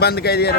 बंद कर दिया।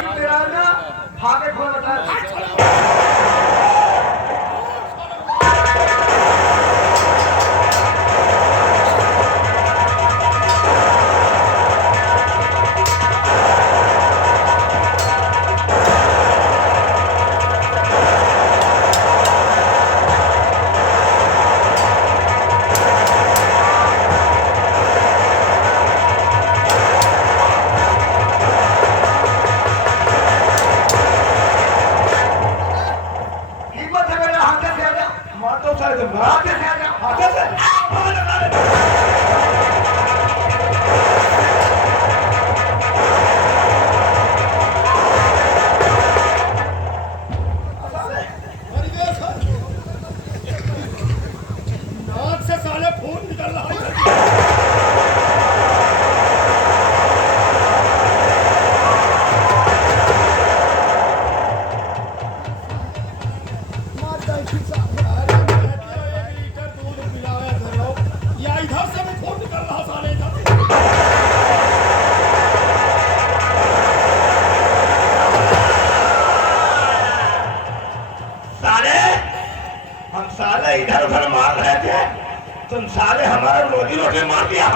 इधर उधर मार रहे थे, तुम साले हमारे रोजी रोटी मार दिया।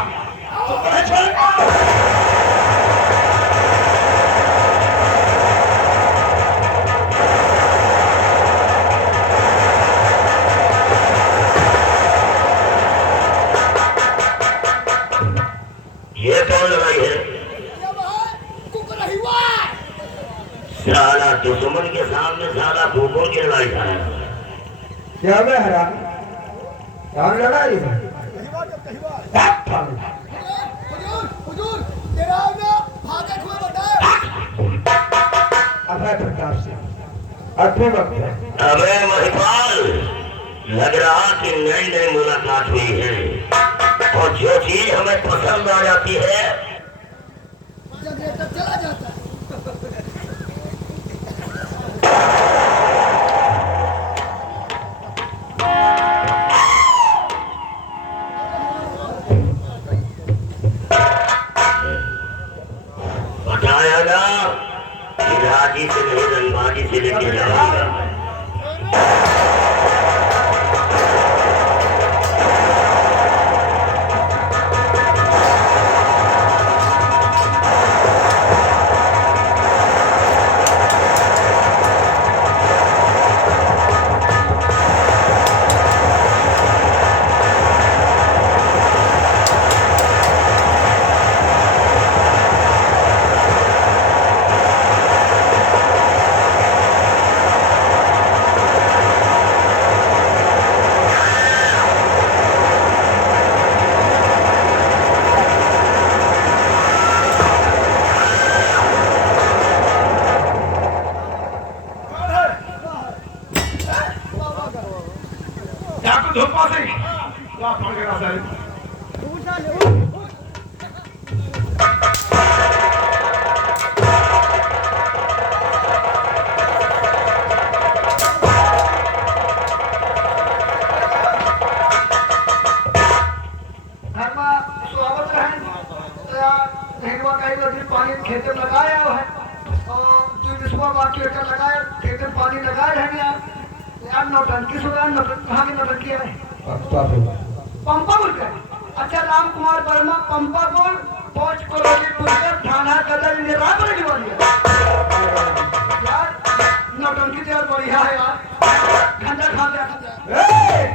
तो ये कौन लड़ाई है? साला दुश्मन के सामने साला भूखों की लड़ाई है। क्या मैं हरा कौन लड़ाई है? अबे महिपाल, लग रहा कि नई नई मुलाकात हुई है और जो चीज हमें पसंद आ जाती है चला जाता है। बताया ना कि राजी से नहीं रंगबाजी से लेके जाएगा। पानी खेत में लगाया है और जो बाकी लगाया खेत में पानी लगाए है यार नौटंकी से कहाँ की नौटंकी है पंपा बोल कर। अच्छा राम कुमार वर्मा पंपा बोल 5 करोड़ थाना कदर यार नौटंकी तो यार बढ़िया है यार घंटा खा दिया। एक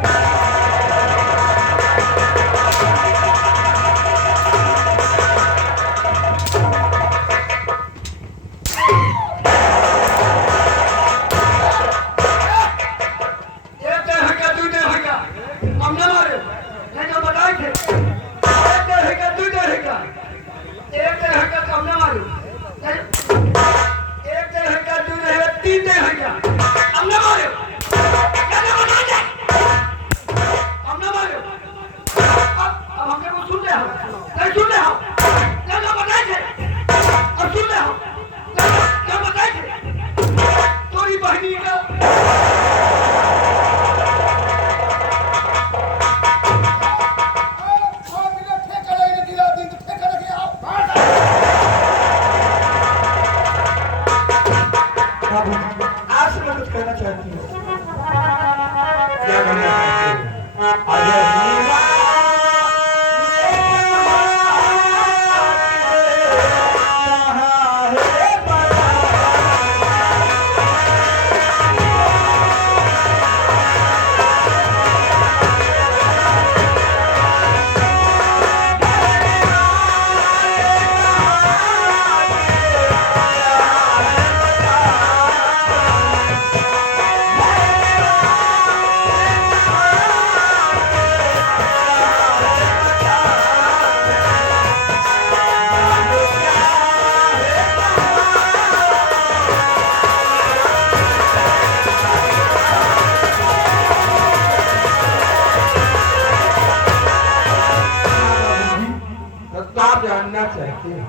जानना चाहती हूँ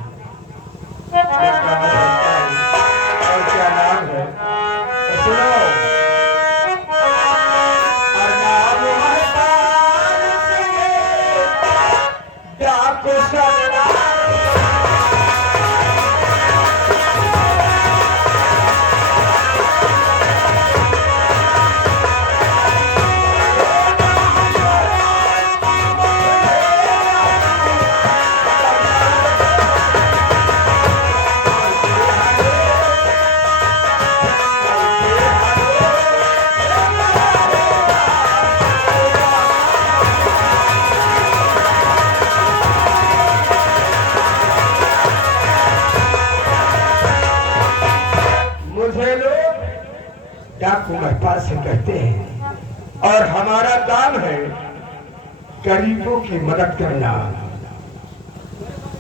और क्या नाम है तो सुनो। और नाम महतार सिंह डाकू सरदार। मुझे लोग डाकू महतार से कहते हैं और हमारा काम है गरीबों की मदद करना।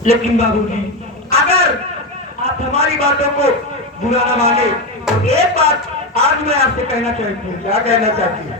लेकिन बाबूजी, अगर आप हमारी बातों को बुरा न माने तो एक बात आज मैं आपसे कहना चाहती हूँ। क्या कहना चाहती हूँ?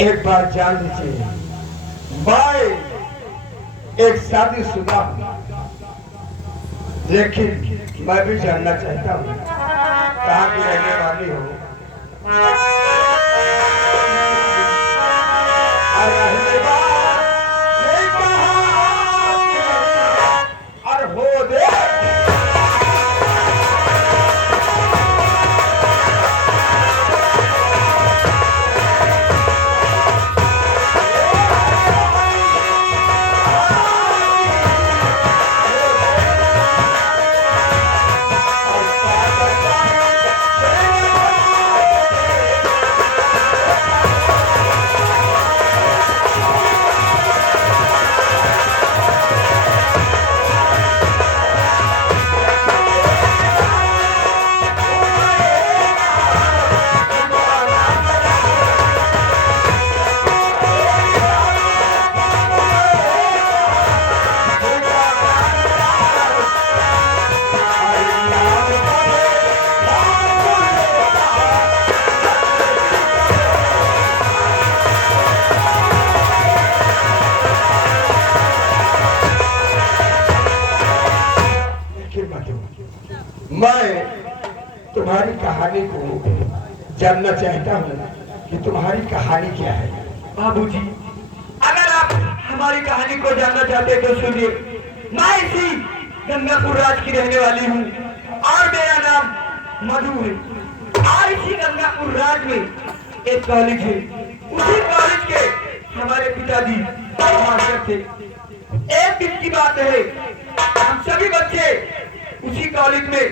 एक बार जान लीजिए, मैं एक शादीशुदा हूँ, लेकिन मैं भी जानना चाहता हूँ कहाँ की रहने वाली हो। और हो दे मैं तुम्हारी कहानी को जानना चाहता हूँ कि तुम्हारी कहानी क्या है। बाबूजी, अगर आप हमारी कहानी को जानना चाहते हैं तो सुनिए। मैं इसी गंगापुर राज की रहने वाली हूँ और मेरा नाम मधु है। और इसी गंगापुर राज में एक कॉलेज है, उसी कॉलेज के हमारे पिताजी मास्टर थे। एक दिन की बात है, हम सभी बच्चे उसी कॉलेज में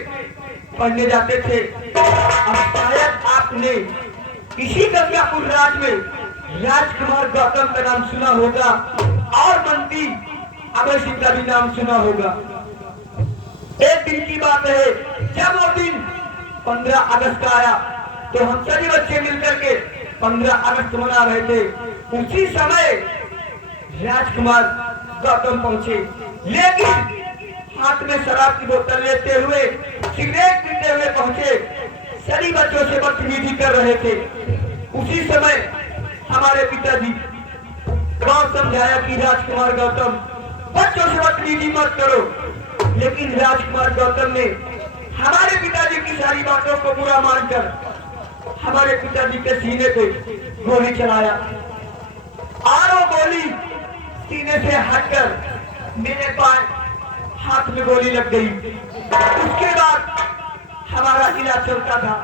पढ़ने जाते थे। अब शायद आपने इसी गंगापुर राज में राजकुमार गौतम का नाम सुना होगा और मंत्री अभय सिंह का भी नाम सुना होगा। एक दिन की बात है, जब वो दिन 15 अगस्त का आया तो हम सभी बच्चे मिलकर के 15 अगस्त मना रहे थे। उसी समय राजकुमार गौतम पहुंचे, लेकिन हाथ में शराब की बोतल लेते हुए, सिगरेट पीते हुए पहुंचे। सभी बच्चों से बदतमीजी कर रहे थे। उसी समय हमारे पिताजी बहुत समझाया कि राजकुमार गौतम बच्चों से बदतमीजी मत करो, लेकिन राजकुमार गौतम ने हमारे पिताजी की सारी बातों को बुरा मानकर हमारे पिताजी के सीने पे गोली चलाया और वो गोली सीने से हटकर मेरे पास हाथ में गोली लग गई। उसके बाद हमारा इलाज चलता था।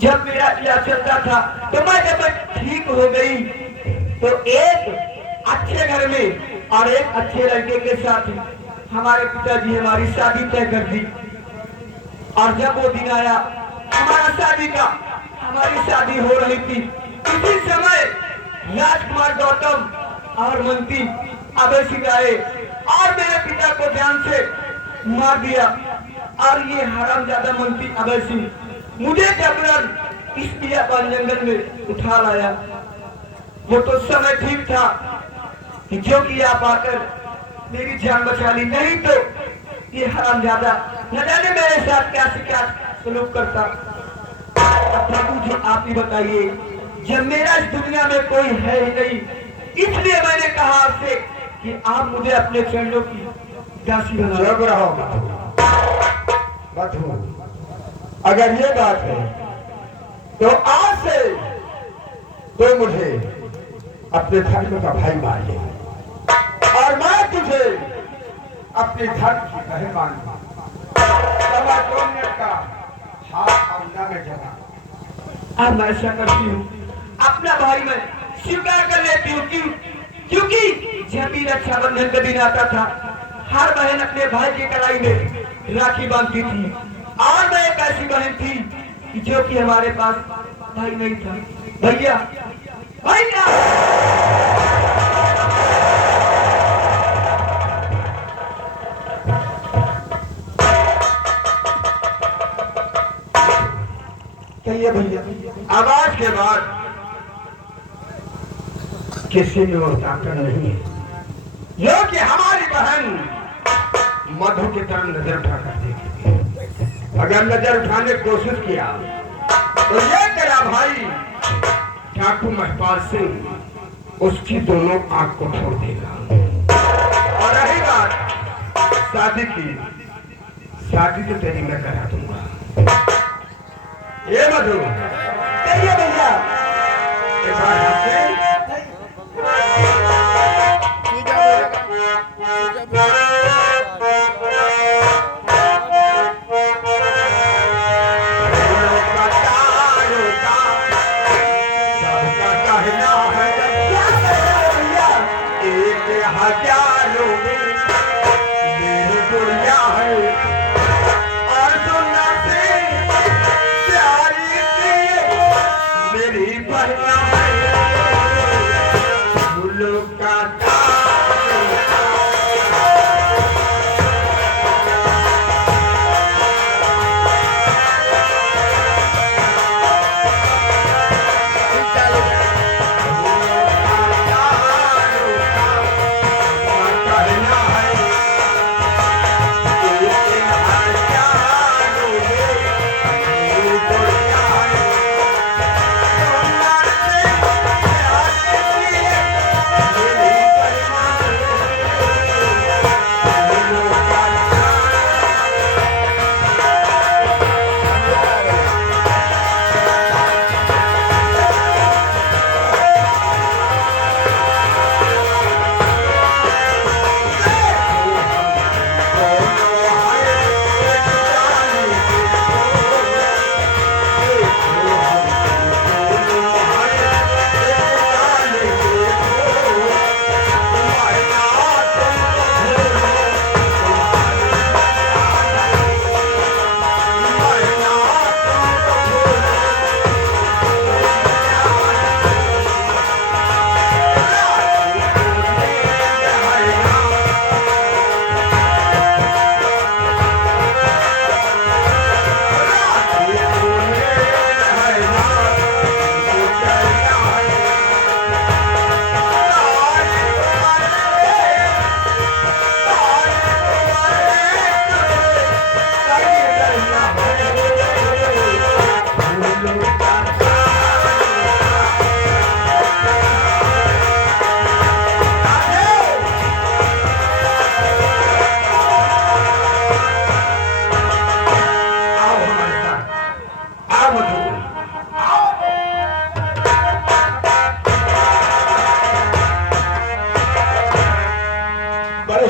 जब मेरा इलाज चलता था तो जब मैं ठीक हो गई तो एक अच्छे घर में और एक अच्छे लड़के के साथ हमारे पिताजी हमारी शादी तय कर दी। और जब वो दिन आया हमारा शादी का, हमारी शादी हो रही थी, इसी समय राजकुमार गौतम और मंत्री अभय सिंह आए और मेरे पिता को ध्यान से मार दिया। और ये हरामजादा मंत्री अभय सिंह मुझे जबरन इस बियाबान जंगल में उठा लाया। वो तो समय ठीक था कि जो कि आप आकर मेरी जान बचा ली, नहीं तो ये हरामजादा न जाने मेरे साथ क्या से क्या सलूक करता। अब प्रभु जी आप ही बताइए, जब मेरा इस दुनिया में कोई है ही नहीं, इसलिए मैंने कहा आपसे कि आप मुझे अपने चरणों की दासी बना रहो। मधु, अगर ये बात है तो आज से तो मुझे अपने धर्म का भाई मान ले और मैं तुझे अपने धर्म की बहन मान लूं। का हाथ आमना में जमा। अब मैं ऐसा करती हूँ, अपना भाई मैं स्वीकार कर लेती हूँ। क्योंकि जब भी रक्षाबंधन का दिन आता था, हर बहन अपने भाई की कलाई में राखी बांधती थी। और मैं एक ऐसी बहन थी कि जो कि हमारे पास भाई नहीं था। भैया भैया कहिए भैया। आवाज के बाद किसी में वो ताकत नहीं है जो कि हमारी बहन मधु की तरफ नजर उठा कर देगी। अगर नजर उठाने की कोशिश किया तो ये तेरा भाई ठाकुर महपाल सिंह उसकी दोनों आंख को छोड़ देगा। और रही बात शादी की, शादी तो तेरी मैं करा दूंगा। ये मधु कहिए भैया। एक बार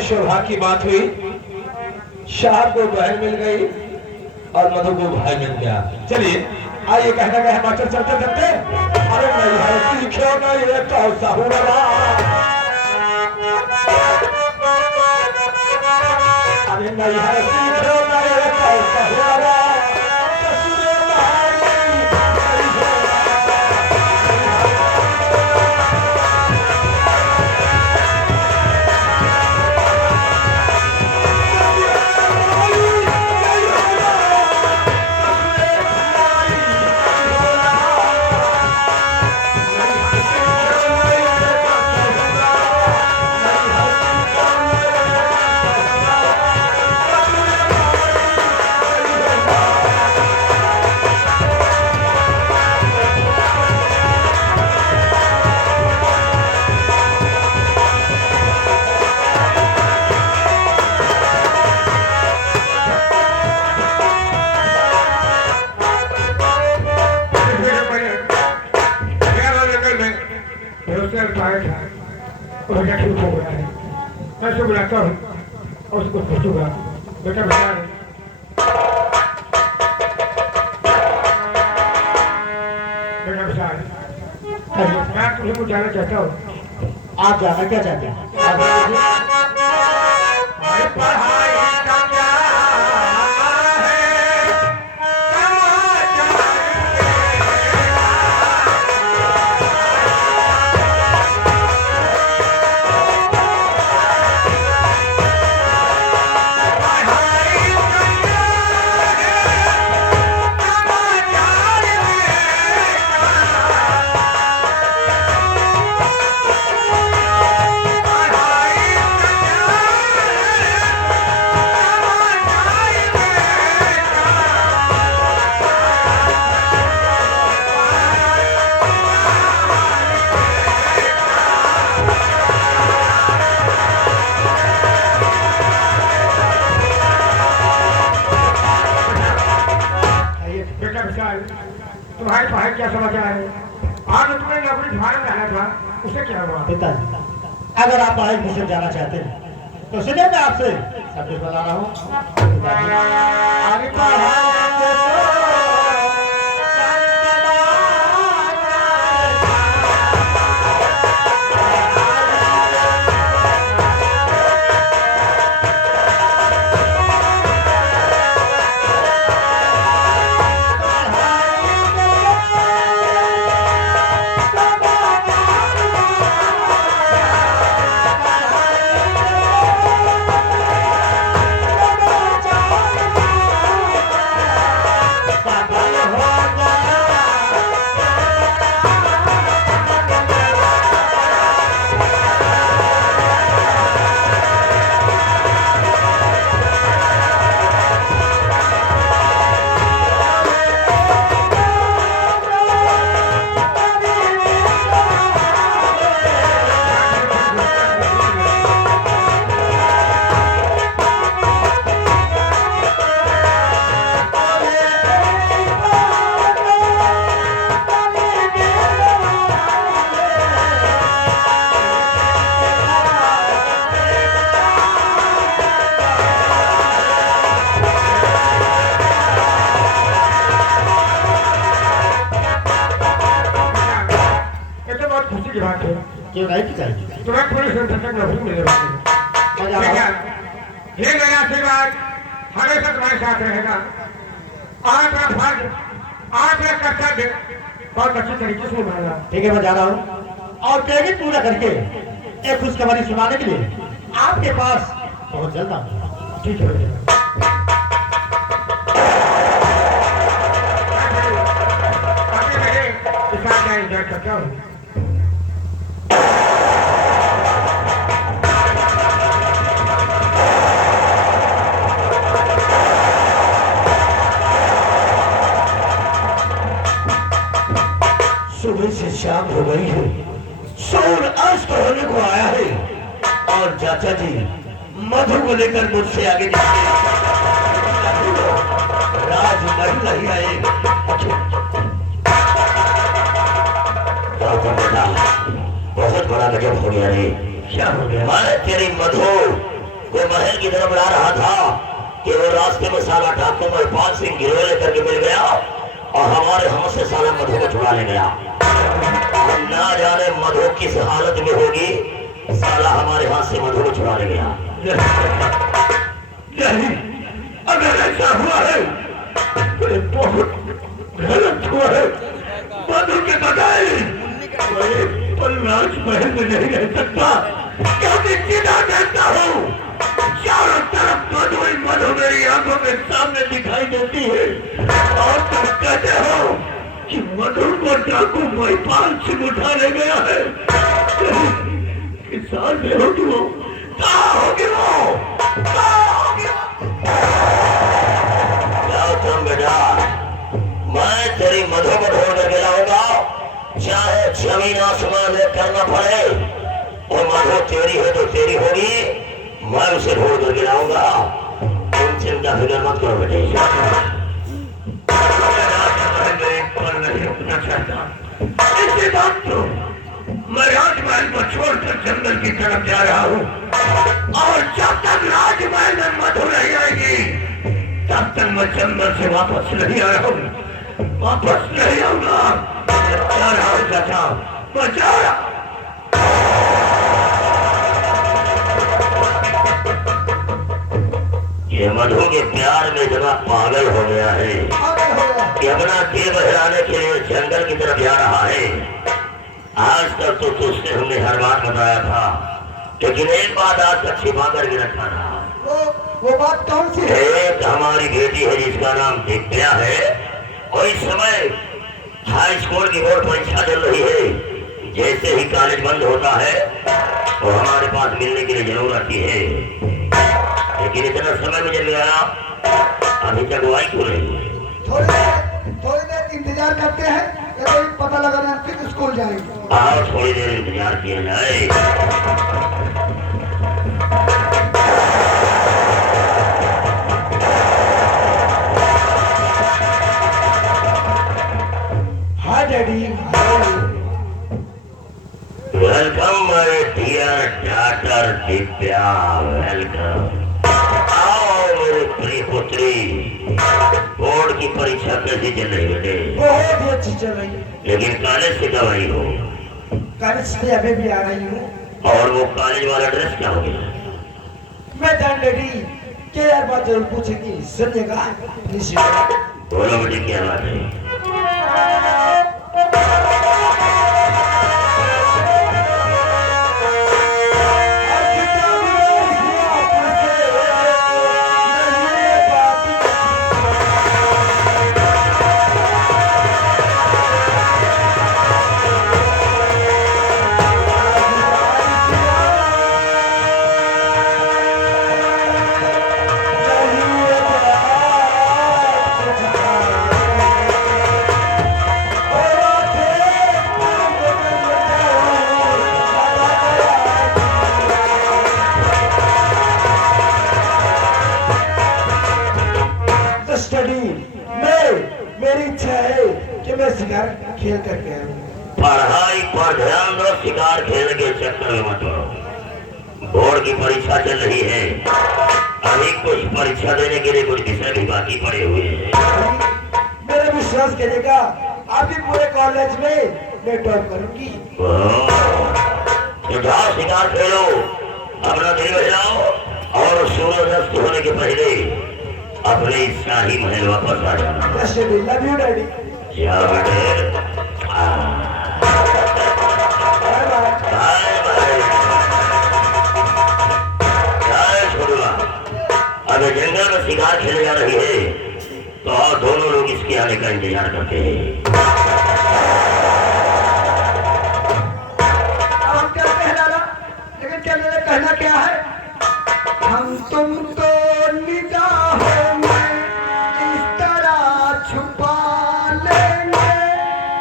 शोभा की बात हुई, शाह को बहन मिल गई और मधु को भाई मिल गया। चलिए आइए कहना गया हिमाचल चलते चलते, अरे नहीं है सीखो नहीं है तो साहुरवा, अरे नहीं है सीखो नहीं है तो साहुरवा, बेटा ठीक हो गया है, मैं उसको बुलाता हूँ और उसको पूछूंगा, बेटा बेटा बेटा विशाल, मैं तुम्हें कुछ जानना चाहता हूँ। आप जाना क्या चाहते हैं? पढ़ाई का क्या तुम्हारी पढ़ाई क्या समाचार है? आज तुम्हें नौकरी भारत में आना था, उसे क्या हुआ? पिताजी, अगर आप पढ़ाई मिशन जाना चाहते हैं तो सुनिए मैं आपसे सब कुछ बता रहा हूँ। क्यों नहीं पिताजी? तुम्हें पुलिस इंस्पेक्टर नौकरी मिल रही है, ये मेरा आशीर्वाद हमेशा तुम्हारे साथ रहेगा। आज का फर्ज, आज का कर्तव्य बहुत अच्छे तरीके से निभाएगा। ठीक है, मैं जा रहा हूँ और ट्रेनिंग पूरा करके एक खुशखबरी सुनाने के लिए आपके पास बहुत जल्द आऊंगा। ठीक है, एंजॉय करता हूँ। सुबह से शाम हो गई है, सूर्य अस्त होने को आया है और चाचा जी मधु को लेकर मुझसे आगे निकले। राज नहीं आएगा। बहुत बड़ा गजब हो गया रे। क्या हो गया? मारे तेरी मधु वो महल की तरफ आ रहा था कि वो रास्ते में साला डाकू महिपाल सिंह गिरोह लेकर के मिल गया और हमारे हाथ से साला मधु को छुड़ा ले गया। ना जाने मधु किस हालत में होगी, साला हमारे हाथ से मधु को छुड़ा ले गया। नहीं, अगर ऐसा हुआ है तो बहुत गलत हुआ है। मधु के बजाय पल राजमहल में नहीं रह सकता, क्योंकि सीधा कहता हूँ चारों तरफ मधु ही मधु मेरी आंखों के सामने दिखाई देती है। और तुम कहते हो कि मधु को डाकू महिपाल सिंह उठा ले गया है। किसान में होगी वो, कहाँ होगी वो, कहाँ होगी वो? जाओ तुम बेटा, मैं तेरी मधु को ढूंढ करके लाऊंगा, चाहे जमीन आसमान में करना पड़े। और मधु तेरी है तो तेरी होगी, मैं उसे ढूंढ करके लाऊंगा। तुम चिंता फिक्र मत करो बेटे। नहीं रुकना चाहता, इसी बात तो मैं राजमहल को छोड़कर जंगल की तरफ जा रहा हूँ। और जब तक राजमहल में मधु नहीं आएगी तब तक मैं जंगल से वापस नहीं आ रहा हूँ, वापस नहीं आऊंगा। जा रहा हूँ चाचा, मैं जा रहा। ये मधु के प्यार में इतना पागल हो गया है कि अपना दिल बहलाने के लिए जंगल की तरफ जा रहा है। आज तक तो तुझसे हमने हर बात बताया था, लेकिन एक बात आज तक छिपा करके रखा था। वो बात कौन सी है? एक हमारी बेटी है जिसका नाम दिव्या है, और इस समय हाई स्कूल की बोर्ड परीक्षा चल रही है। जैसे ही कॉलेज बंद होता है वो हमारे पास मिलने के लिए जरूर आती है, लेकिन इतना समय में चल गया, अभी तक वो आई क्यों नहीं? थोड़ी देर इंतजार करते हैं, तो पता लगाना, फिर स्कूल जाएंगे। आओ थोड़ी देर इंतजार किया जाए। हाँ daddy. Welcome my dear daughter Divya, welcome. आओ मेरी प्रिय पुत्री, बोर्ड की परीक्षा कैसी चल रही बेटे? बहुत ही अच्छी चल रही है। लेकिन कॉलेज से कब आई हो? कॉलेज से अभी भी आ रही हूँ। और वो कॉलेज वाला ड्रेस क्या हो गया? मैं जान डैडी क्या यार बात जरूर पूछेगी, सुनिएगा। बोलो बेटे क्या बात है? मेरी इच्छा है कि मैं शिकार खेल करके आऊँ। पढ़ाई पर ध्यान दो, शिकार खेलने के चक्कर में मत पड़ो। बोर्ड की परीक्षा चल रही है, अभी कुछ परीक्षा देने के लिए कुछ विषय भी बाकी पड़े हुए हैं। मेरा विश्वास करेगा, अभी पूरे कॉलेज में मैं टॉप करूंगी। तो जाओ शिकार खेलो, अपना दिल बजाओ, और सूर्यास्त होने के पहले अपने शाही महल वापस आ जाना। Love you daddy. जाओ बेटे। अगर जंगल में शिकार खेले जा रही है तो और दोनों लोग इसके आने का इंतजार करते हैं। अब क्या कहना, लेकिन क्या मेरा कहना क्या है? हम तुम तो निगाहों में इस तरह छुपा लेंगे,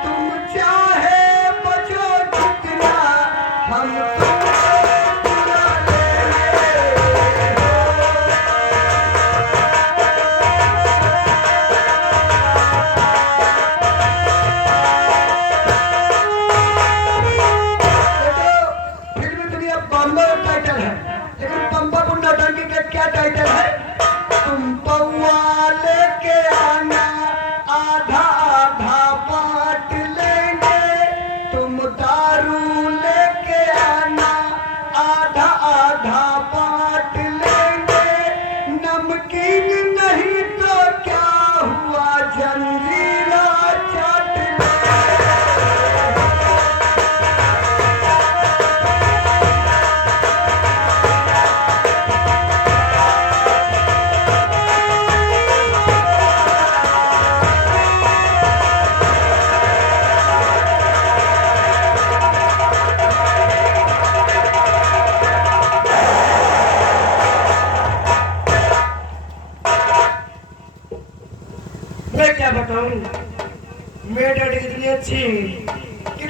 तुम चाहे बचो जितना, हम तुमको चुरा लेंगे।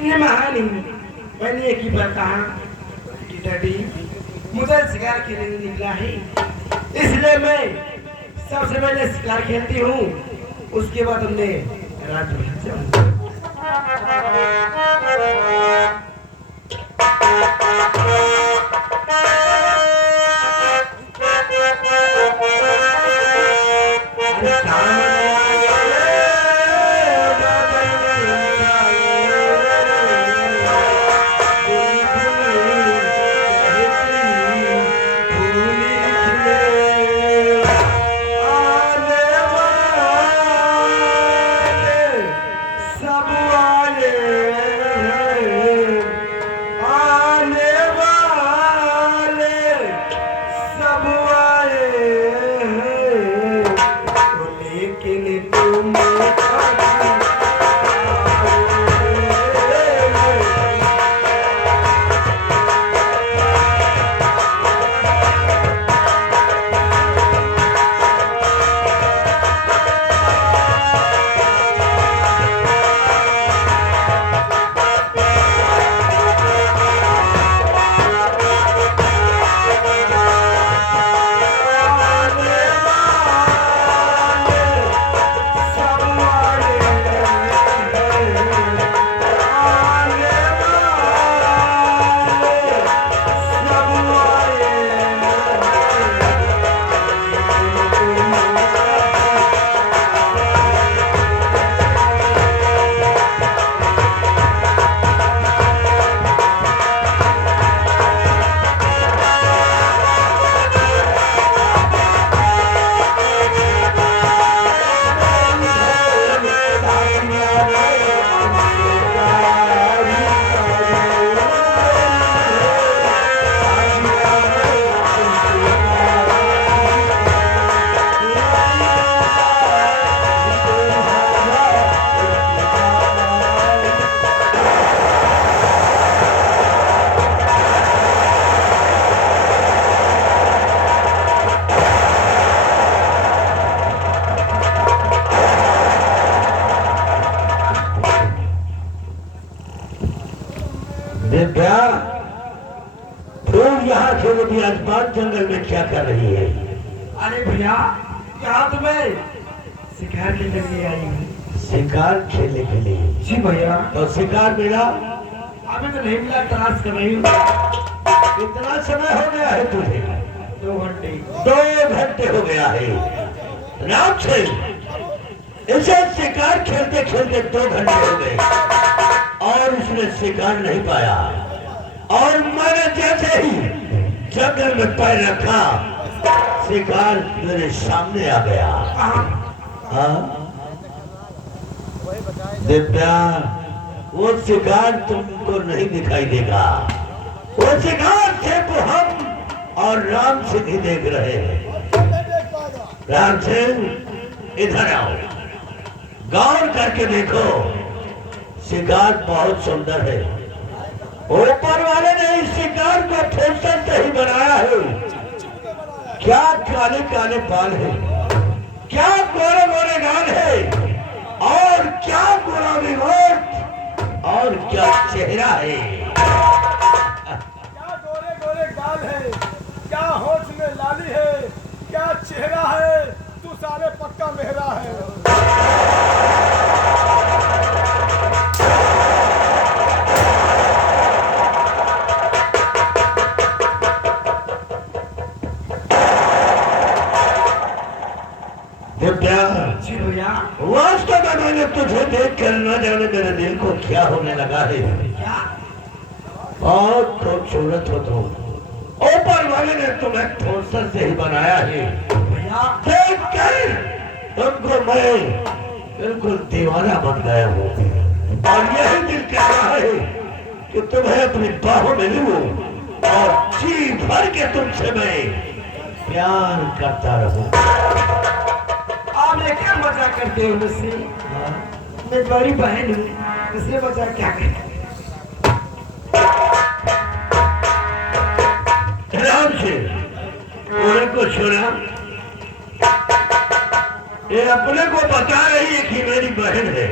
इतने महान ही मैंने एक ही बार कहा कि डैडी मुझे शिकार खेलने निकला है, इसलिए मैं सबसे पहले शिकार खेलती हूँ, उसके बाद हमने रात में जाऊंगा। दिव्या, तुम यहाँ खेलती आसमान जंगल में क्या कर रही है? अरे भैया, यहाँ तो मैं शिकार खेलने के लिए आई हूँ। शिकार खेलने के लिए? जी भैया। तो शिकार मिला? अभी तो नहीं मिला, तलाश कर रही हूँ। कितना समय हो गया है तुझे? 2 घंटे। 2 घंटे हो गया है। राम से इसे शिकार खेलते खेलते 2 घंटे हो गए और उसने शिकार नहीं पाया, और मैंने जैसे ही जंगल में पैर रखा, शिकार मेरे सामने आ गया। हाँ दिव्या, वो शिकार तुमको नहीं दिखाई देगा। वो शिकार सिर्फ हम और राम सिंह ही देख रहे हैं। राम सिंह, इधर आओ, गौर करके देखो, शिकार बहुत सुंदर है। ऊपर वाले ने इस शिकार को फुर्सत से ही बनाया है। क्या काले काले बाल है, क्या गोरे गोरे गाल है, और क्या गुलाबी होठ, और क्या चेहरा है। क्या गोरे गोरे गाल है, क्या होठ में लाली है, क्या चेहरा है, तू साले पक्का मेहरा है। जी भैया। वास्तव में मैंने तुझे देख कर न जाने मेरे दिल को क्या होने लगा है। क्या? बहुत खूबसूरत हो तुम, ऊपर वाले ने तुम्हें फुर्सत से ही बनाया है। भैया देख कर तुमको मैं बिल्कुल दीवाना बन गया हूँ, और यही दिल कह रहा है कि तुम्हें अपनी बाहों में लूं और जी भर के तुमसे मैं प्यार करता रहूं। आप ये क्या मजाक करते हो मुझसे? मैं तुम्हारी बहन हूँ, इसलिए मजाक क्या करते? राम से को सुना, ये अपने को बता रही है कि मेरी बहन है,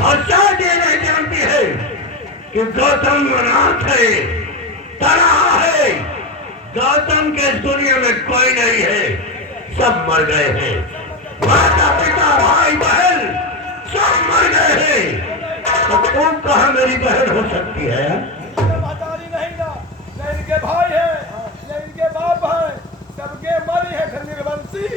और शायद ये नहीं जानती है कि गौतम अनाथ है, तनहा है। गौतम के इस दुनिया में कोई नहीं है, सब मर गए हैं। माता पिता भाई बहन सब मर गए हैं। तो तुम कहाँ मेरी बहन हो सकती है? महतारी नहीं ना, न इनके भाई है, न इनके बाप है, सबके मरी है निर्वंशी।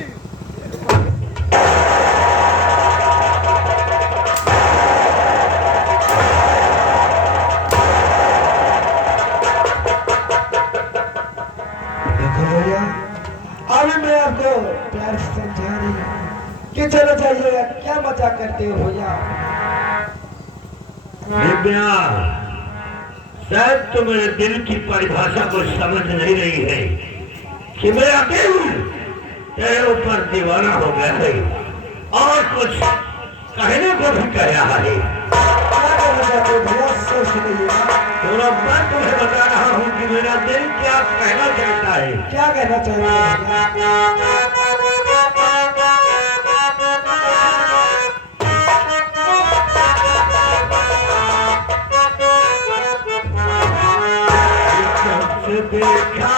देखो भैया, अभी मैं आपको प्यार से समझा रही हूँ कि चलो जाइएगा, क्या मजाक करते हो भैया? दिव्या, शायद तो मेरे दिल की परिभाषा को समझ नहीं रही है कि मेरा दिल तेरे ऊपर दीवाना हो गया है और कुछ कहने को भी कह रहा है। क्या कहना चाहते हो भैया? सोच लीजिएगा। तो अब मैं तुम्हें बता रहा हूँ कि मेरा दिल क्या कहना चाहता है। क्या कहना चाहते हो भैया? जब से देखा